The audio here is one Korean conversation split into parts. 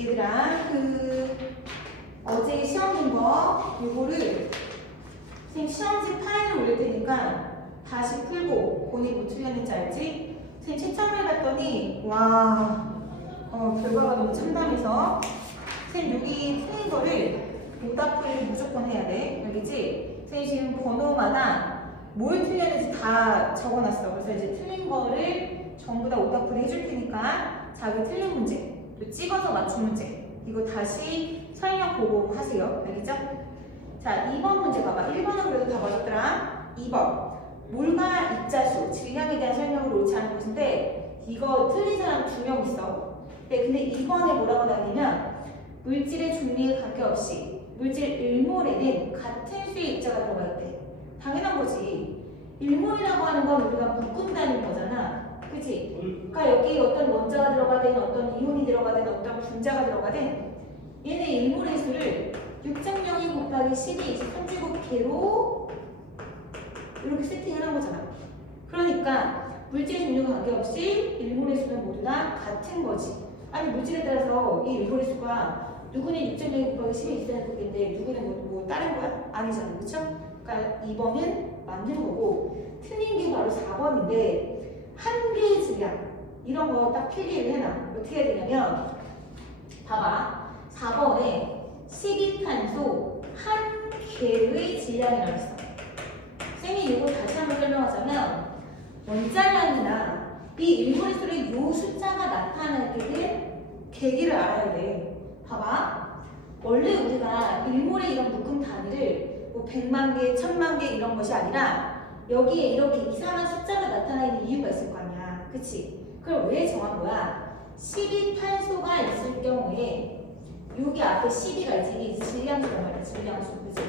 얘들아, 어제 시험 본 거, 요거를 선생님 시험지 파일을 올릴 테니까 다시 풀고 본인이 뭐 틀렸는지 알지? 선생님 채점을 봤더니 결과가 너무 참담해서 선생님 여기 틀린 거를 오답을 무조건 해야 돼. 알겠지? 선생님 지금 번호마다 뭘 틀렸는지 다 적어놨어. 그래서 이제 틀린 거를 전부 다 오답을 해줄 테니까 자기 틀린 문제 또 찍어서 맞춘 문제 이거 다시 설명 보고 하세요. 알겠죠? 자, 2번 문제 봐봐. 1번은 그래도 다 맞았더라. 2번. 몰과 입자수, 질량에 대한 설명을 옳지 않은 것인데 이거 틀린 사람 2명 있어. 네, 근데 2번에 뭐라고 나오냐면 물질의 종류에 관계없이 물질 1몰에는 같은 수의 입자가 들어가 있대. 당연한 거지. 1몰이라고 하는 건 우리가 묶은다는 거잖아. 그치? 그러니까 여기 어떤 원자가 들어가든 어떤 이온이 들어가든 어떤 분자가 들어가든 얘네 1몰의 수를 6.02 곱하기 12 23제곱개로 이렇게 세팅을 한 거잖아. 그러니까 물질의 종류가 관계없이 1몰의 수는 모두 다 같은 거지. 아니 물질에 따라서 이 1몰의 수가 누구는 6.02 곱하기 12 23제곱개인데 누구는 뭐 다른 거야? 아니잖아. 그쵸? 그러니까 2번은 맞는 거고 틀린 게 바로 4번인데 한 개의 질량 이런 거 딱 필기를 해놔. 어떻게 해야 되냐면 봐봐. 4번에 12탄소 한 개의 질량이라고 했어. 쌤이 이거 다시 한번 설명하자면 원자량이나 이 일몰의 수를 요 숫자가 나타나게 된 계기를 알아야 돼. 봐봐. 원래 우리가 일몰의 이런 묶음 단위를 뭐 100만 개, 1000만 개 이런 것이 아니라 여기에 이렇게 이상한 숫자가 나타나는 이유가 있을 거 아니야. 그치? 그럼 왜 정한 거야? 12탄소가 있을 경우에 여기 앞에 12가 있지. 이게 질량수란 말이야. 질량수. 그치?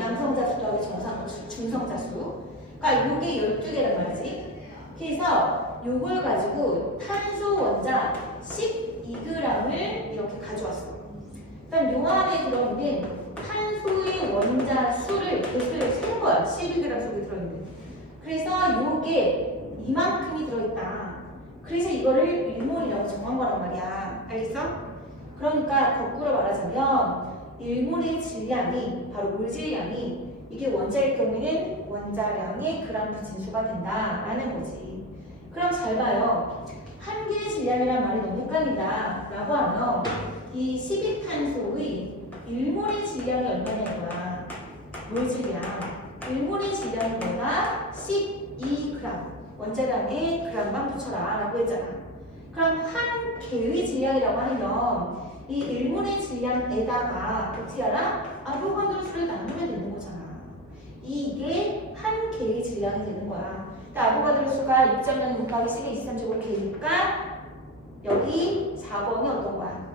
양성자수 더하기 중성자수. 그러니까 요게 12개란 말이지. 그래서 요걸 가지고 탄소 원자 12g을 이렇게 가져왔어. 그다음 요 안에 들어있는 탄소의 원자 수를 개수를 센 거야. 12g 속에 들어있는. 그래서 요게 이만큼이 들어있다. 그래서 이거를 일몰이라고 정한 거란 말이야. 알겠어? 그러니까 거꾸로 말하자면 일몰의 질량이 바로 몰질량이 이게 원자일 경우에는 원자량의 그램 진수가 된다라는 거지. 그럼 잘 봐요. 한 개의 질량이란 말이 너무 헷갈린다 라고 하면 이 12탄소의 일몰의 질량이 얼마냐는 거야. 몰질량. 일몰의 질량이 뭐가 12g. 원자량의 그램만 붙여라 라고 했잖아. 그럼 한 개의 질량이라고 하면 이 일몰의 질량에다가 어떻게 알아? 아보가드로 수를 나누면 되는 거잖아. 이게 한 개의 질량이 되는 거야. 아보가드로 수가 6.0 곱하기 10의 23제곱개니까 여기 4번이 어떤 거야?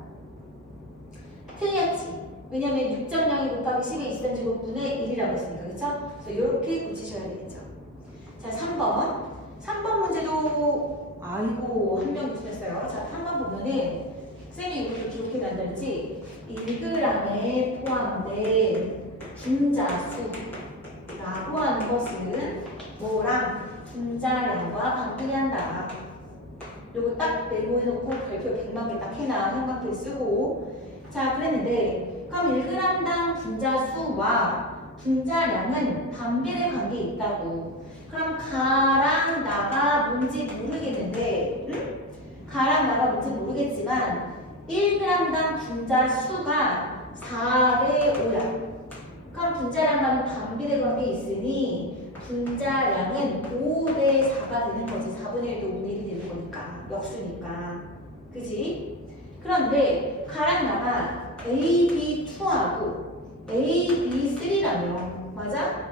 틀렸지. 왜냐면 6.02 곱하기 10의 23제곱분의 1이라고 했으니까. 그쵸? 그래서 이렇게 고치셔야 되겠죠. 자, 3번. 3번 문제도 아이고 한 명 틀렸어요. 자, 3번 보면은 쌤이 이것도 기록해 놨는지 1g에 포함된 분자수라고 하는 것은 뭐랑 분자량과 관계한다. 요거 딱 메모해놓고 발표 100만 개 딱 해놔. 형광펜 쓰고. 자, 그랬는데 그럼 1g당 분자수와 분자량은 반비례 관계에 있다고. 그럼 가랑 나가 뭔지 모르겠는데 가랑 나가 뭔지 모르겠지만 1g당 분자 수가 4대 5야. 그럼 분자량과는 반비례 관계에 있으니 분자량은 5대 4가 되는 거지. 4분의 1도 5분의 1이 되는 거니까. 역수니까. 그지? 그런데 가랑 나가 AB2하고 AB3라며. 맞아?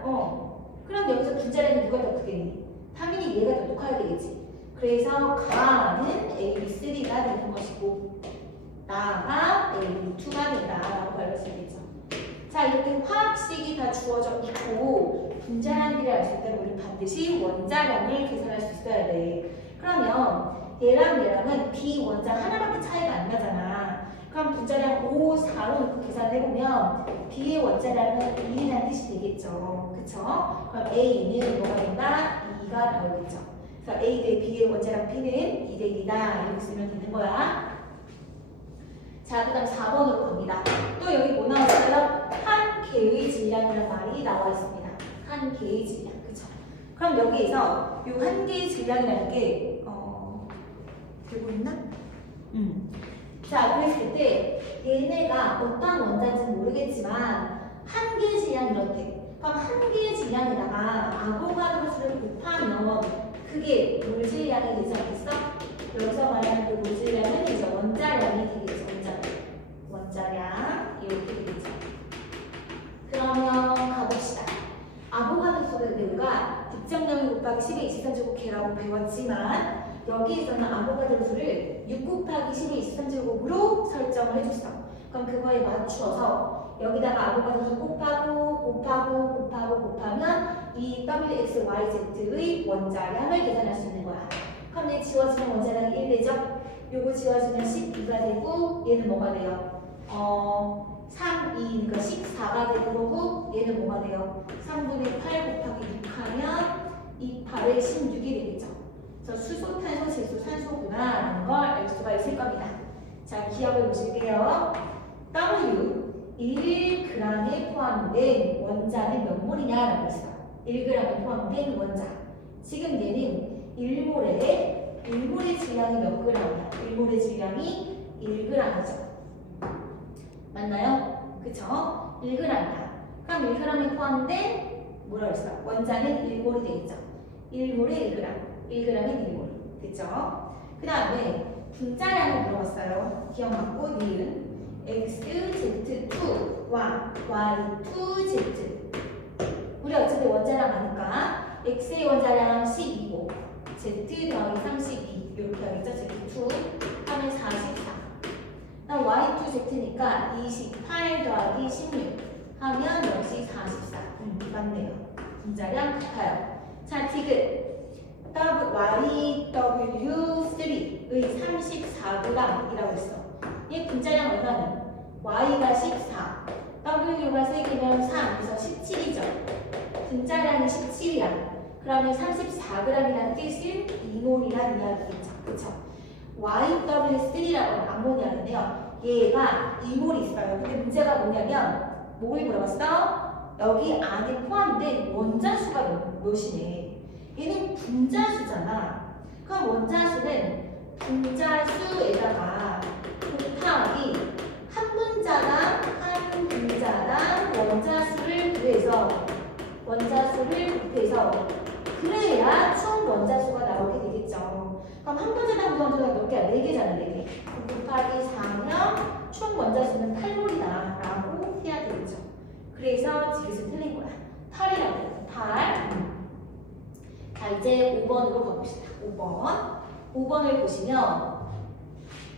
그럼 여기서 분자량이 누가 더 크겠니? 당연히 얘가 더 커야 되겠지. 그래서 가는 AB3가 되는 것이고 나가 AB2가 된다라고 발표할 수 있겠죠. 자, 이렇게 화학식이 다 주어져 있고 분자량비를 알 수 있다면 우리 반드시 원자량을 계산할 수 있어야 돼. 그러면 얘랑 얘랑은 비원자 하나밖에 차이가 안 나잖아. 그럼 분자량 5, 4로 놓고 계산해보면 B의 원자량은 1이라는 뜻이 되겠죠. 그쵸? 그럼 A는 뭐가 된다? 2가 나오겠죠. 그래서 A 대 B의 원자량 P는 2대 2다. 이렇게 쓰면 되는 거야. 자, 그 다음 4번으로 갑니다. 또 여기 뭐 나왔어요? 한 개의 질량이라는 말이 나와 있습니다. 한 개의 질량. 그쵸? 그럼 여기에서 이 한 개의 질량이라는 게, 되고 있나? 자, 그랬을 때 얘네가 어떤 원자인지는 모르겠지만 한 개의 질량이 이렇대. 그럼 한 개의 질량에다가 아보가드로 수를 곱하면 그게 몰 질량이 되지 않겠어? 여기서 말하는 그 몰 질량은 이제 원자량이 되겠죠. 원자량 이렇게 되겠죠. 그러면 가봅시다. 아보가드로 수를 우리가 득정량이 곱하기 10의 23제곱계라고 배웠지만 여기에서는 아보가드로 수를 6 곱하기 10의 23제곱으로 설정을 해줬어. 그럼 그거에 맞추어서 여기다가 아보가드로 수 곱하면 이 WXYZ의 원자량을 계산할 수 있는 거야. 그럼 얘 지워지면 원자량이 1 되죠? 요거 지워지면 12가 되고 얘는 뭐가 돼요? 3, 2, 그러니까 14가 되는 거고 얘는 뭐가 돼요? 3분의 8 곱하기 6 하면 2, 8에 16이 되겠죠. 그래서 수소, 탄소, 질소, 산소구나 라는 걸 알 수가 있을 겁니다. 자, 기억을 보실게요. W 1g에 포함된 원자는 몇 몰이냐라고 했어. 1g에 포함된 원자. 지금 얘는 1몰의 질량이 몇 g이야? 1몰의 질량이 1g이죠. 맞나요? 그쵸? 1g이야. 그럼 1g에 포함된 뭐라고 했어? 원자는 1몰이 되겠죠. 1몰에 1g. 1g에 1몰. 됐죠? 그 다음에 분자량을 물어봤어요. 기억나고 니은 XZ2와 Y2Z. 우리 어차피 원자량 아니까 X의 원자량 12고 Z 더하기 32 이렇게 하겠죠. Z2 하면 44. 그다음 Y2Z니까 28 더하기 16 하면 역시 44. 맞네요. 분자량 같아요. 자, 디귿 YW3의 34g이라고 했어. 얘 분자량 얼마니? Y가 14, W가 3개면 3, 그래서 17이죠. 분자량이 17이야. 그러면 34g이라는 뜻은 2몰이란 이야기겠죠. 그쵸? YW3라고 암모니아인데요. 얘가 2몰이 있어요. 근데 문제가 뭐냐면 뭘 물어봤어? 여기 안에 포함된 원자수가 몇이네. 얘는 분자수잖아. 그럼 원자수는 분자수에다가 곱하기 한 분자당 원자수를 곱해서 그래야 총 원자수가 나오게 되겠죠. 그럼 한 분자당 원자수가 몇 개야? 4개잖아, 4개. 곱하기 4면 총 원자수는 8몰이다 라고 해야 되겠죠. 그래서 지금 틀린 거야. 8이라고. 8. 자, 이제 5번으로 가봅시다. 5번을 보시면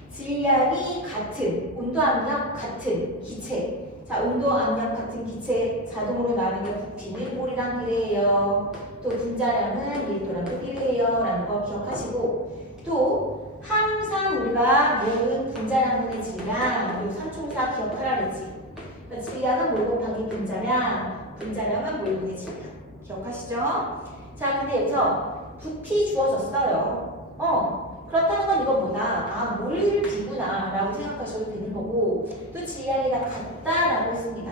질량이 같은, 온도 압력 같은 기체. 자, 온도 압력 같은 기체 자동으로 나누면 부피는 몰이랑 비례해요. 또 분자량은 밀도랑 비례해요. 라는 거 기억하시고, 또 항상 우리가 모은 분자량분의 질량, 그리고 삼총사 기억하라 그랬지. 그러니까 질량은 몰 곱하기 분자량은 몰분의 질량. 기억하시죠? 자, 근데 여기서 부피 주어졌어요. 그렇다는 건 이건 뭐다? 몰비구나 라고 생각하셔도 되는 거고, 또 질량이 다 같다라고 했습니다.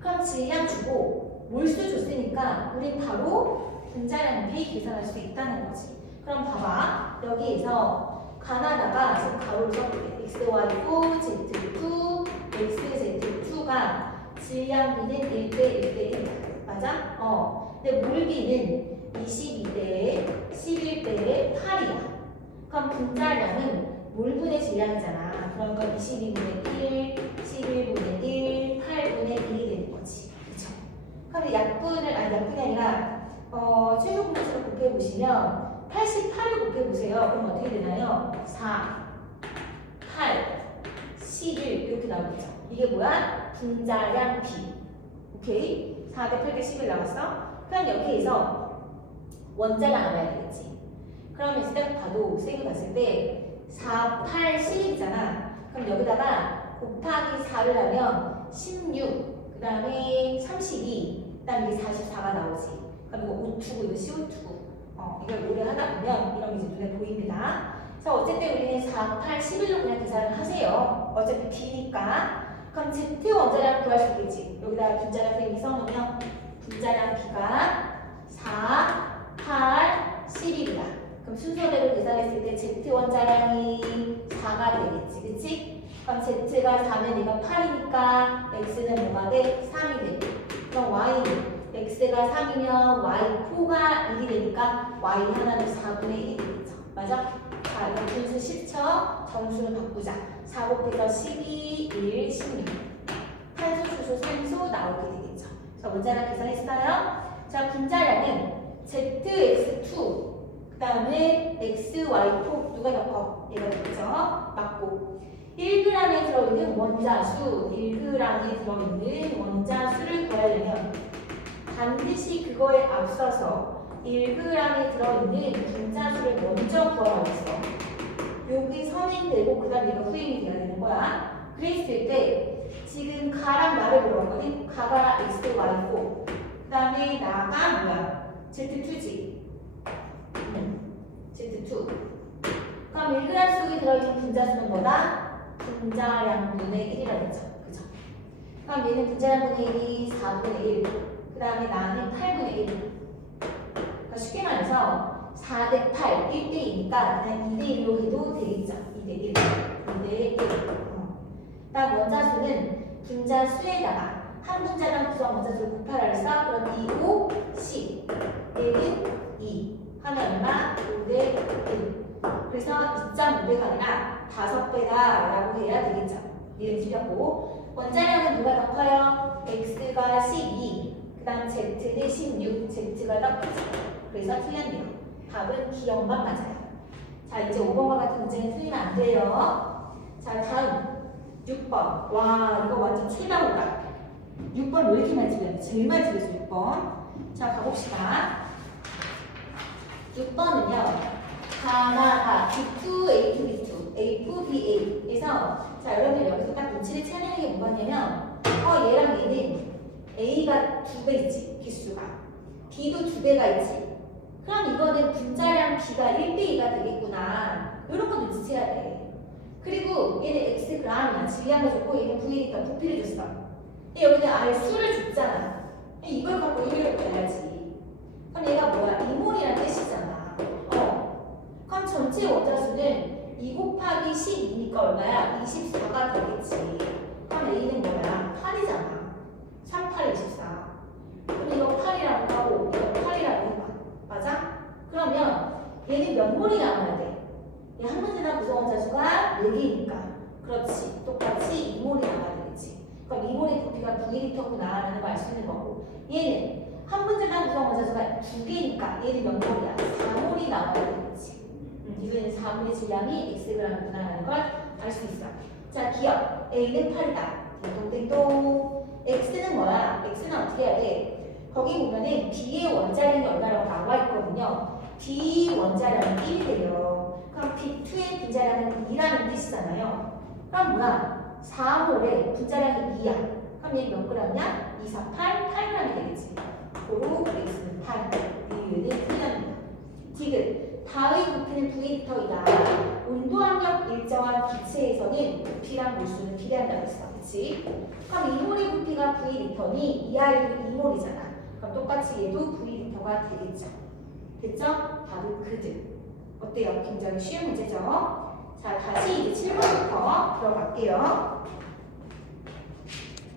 그럼 질량 주고 몰수 줬으니까 우린 바로 분자량 B 계산할 수 있다는 거지. 그럼 봐봐. 여기에서 가나다가 지금 가로로 써볼게. XY2, Z2, XZ2가 질량 B는 1대 1이야. 맞아? 근데 몰비는 22대 11대 8이야. 그럼 분자량은 몰분의 질량이잖아. 그러니까 22분의 1, 11분의 1, 8분의 1이 되는 거지. 그쵸? 그럼 약분이 아니라 최소 분모수를 곱해보시면 88을 곱해보세요. 그럼 어떻게 되나요? 4, 8, 11 이렇게 나오겠죠. 이게 뭐야? 분자량 B. 오케이? 4대 8대 11 나왔어? 그럼 여기에서 원자량 알아야 되겠지. 그러면 이제 딱 봐도 쌤이 봤을 때 4, 8, 11이잖아. 그럼 여기다가 곱하기 4를 하면 16, 그 다음에 32, 그 다음에 이게 44가 나오지. 그럼 이거 O2고 이거 CO2고 이걸 오래 하다 보면 이런 게 이제 눈에 보입니다. 자, 어쨌든 우리는 4, 8, 11로 그냥 계산을 하세요. 어차피 B니까. 그럼 Z 원자량 구할 수 있겠지. 여기다가 분자량 쌤이 써놓으면 분자량 B가 4, 8, 11이다. 그럼 순서대로 계산했을 때 Z 원자량이 4가 되겠지. 그치? 그럼 Z가 4면 얘가 8이니까 X는 뭐가 돼? 3이 되고. 그럼 Y는 X가 3이면 Y4가 1이 되니까 Y 하나는 4분의 1이 되겠죠. 맞아? 자, 이거 분수 10쳐. 정수를 바꾸자. 4 곱해서 12, 1, 16. 탄소, 수소, 산소 나오게 되겠죠. 자, 원자량 계산했어요? 자, 분자량은 ZX2, 그 다음에 XY4, 누가 더 커? 얘가 되겠죠? 맞고. 1g에 들어있는 원자수, 1g에 들어있는 원자수를 구하려면 반드시 그거에 앞서서 1g에 들어있는 분자수를 먼저 구하라고 했어. 여기 선행되고 그 다음 얘가 후행이 돼야 되는 거야. 그랬을 때 지금 가랑 나를 물어봤거든. 가가 x, y, 4. 그 다음에 나가 뭐야? z2지. z2. 그럼 1g 속에 들어있는 분자수는 뭐다? 분자량분의 1이라고 했죠. 그죠? 그럼 얘는 분자량분의 1이 4분의 1. 그 다음에 나는 8분의 1. 그러니까 쉽게 말해서 4대 8, 1대 2니까 그냥 2대 1로 해도 되겠죠. 2대 1. 2대 1. 딱 원자수는 분자수에다가 한 분자랑 구성 원자수를 곱하라 했어. 그럼 2, 5, 10. 1은 2. 하면 얼마? 5대 1. 그래서 2.5배가 아니라 5배다 라고 해야 되겠죠. 이름 틀렸고. 원자량은 누가 더 커요? X가 12. 그 다음 Z는 16. Z가 더 크죠. 그래서 틀렸네요. 답은 B형만 맞아요. 자, 이제 5번과 같은 문제는 틀리면 안 돼요. 자, 다음 6번. 와, 이거 완전 최다고다. 6번 왜 이렇게 많이 틀렸는지 제일 많이 틀렸어. 6번. 자, 가봅시다. 6번은요. 가나가 B2, A2, B2, A2, BA에서 자, 여러분들 여기서 딱 눈치를 채는 게 뭐냐면 얘랑 얘는 A가 2배 있지, 개수가. B도 2배가 있지. 그럼 이거는 분자량 B가 1대2가 되겠구나. 이런 거 눈치채야 돼. 그리고 얘는 X 그램이야. 질량을 줬고 얘는 V니까 부피를 줬어. 여기는 아예 수를 줬잖아. 이걸 갖고 1을 빼야지. 그럼 얘가 뭐야? 이몰이라는 뜻이잖아. 그럼 전체 원자수는 2 곱하기 12니까 얼마야? 24가 되겠지. 그럼 A는 뭐야? 8이잖아. 3, 8, 24. 그럼 이거 8이라고 하고 이거 8이라고 해봐. 맞아? 그러면 얘는 몇 몰이 남아야 돼? 얘 한 문제당 구성 원자수가 4개니까. 그렇지. 똑같이 2몰이 남아야 되겠지. 그럼 2몰의 부피가 9리터구나 라는 걸 알 수 있는 거고. 얘는 한 문제당 구성 원자수가 2개니까 얘는 몇 몰이야? 4몰이 나와야 되겠지. 이거는 4분의 질량이 xg이구나 라는 걸 알 수 있어. 자, 기억. A는 8이다. 띵동띵동. X는 뭐야? X는 어떻게 해야 돼? 거기 보면은 B의 원자량이 얼마라고 나와 있거든요. B 원자량이 1이 돼요. 그럼 B2의 분자량은 2라는 뜻이잖아요. 그럼 뭐야? 4몰에 분자량이 2야. 그럼 얘 몇 g이냐? 2, 4, 8, 8g이 되겠지. 고로 X는 8. 이유는 틀렸네. 디귿. 다의 부피는 V리터이다. 온도 압력 일정한 기체에서는 부피랑 몰수는 비례한다고 했어. 그치? 그럼 2몰의 부피가 V리터니 이 아이도 2몰이잖아. 그럼 똑같이 얘도 V리터가 되겠죠. 됐죠? 답은 그들. 어때요? 굉장히 쉬운 문제죠? 자, 다시 이제 7번부터 들어갈게요.